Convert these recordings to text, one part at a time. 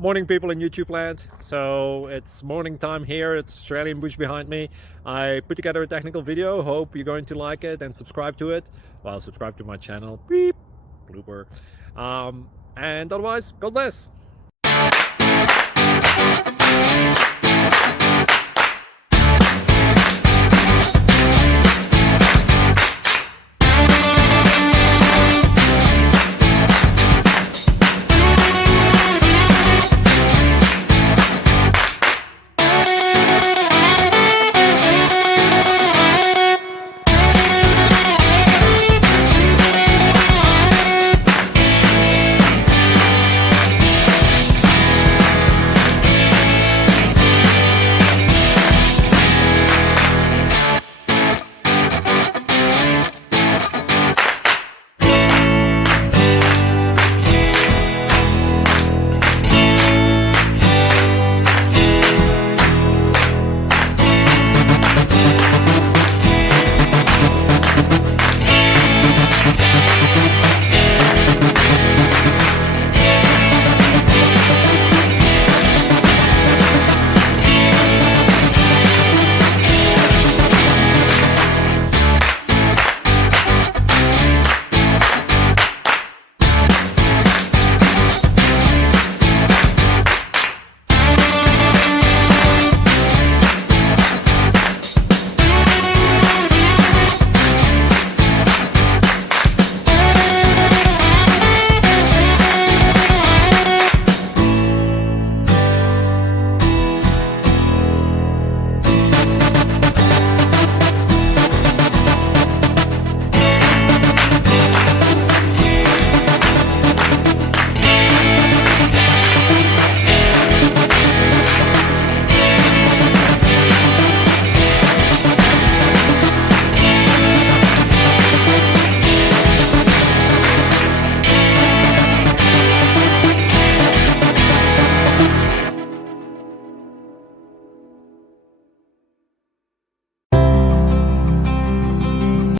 Morning, people in YouTube land. So it's morning time here. It's Australian bush behind me. I put together a technical video. Hope you're going to like it and subscribe to it. Well, subscribe to my channel. Beep, blooper. And otherwise, God bless.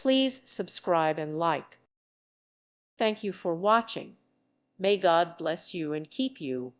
Please subscribe and like. Thank you for watching. May God bless you and keep you.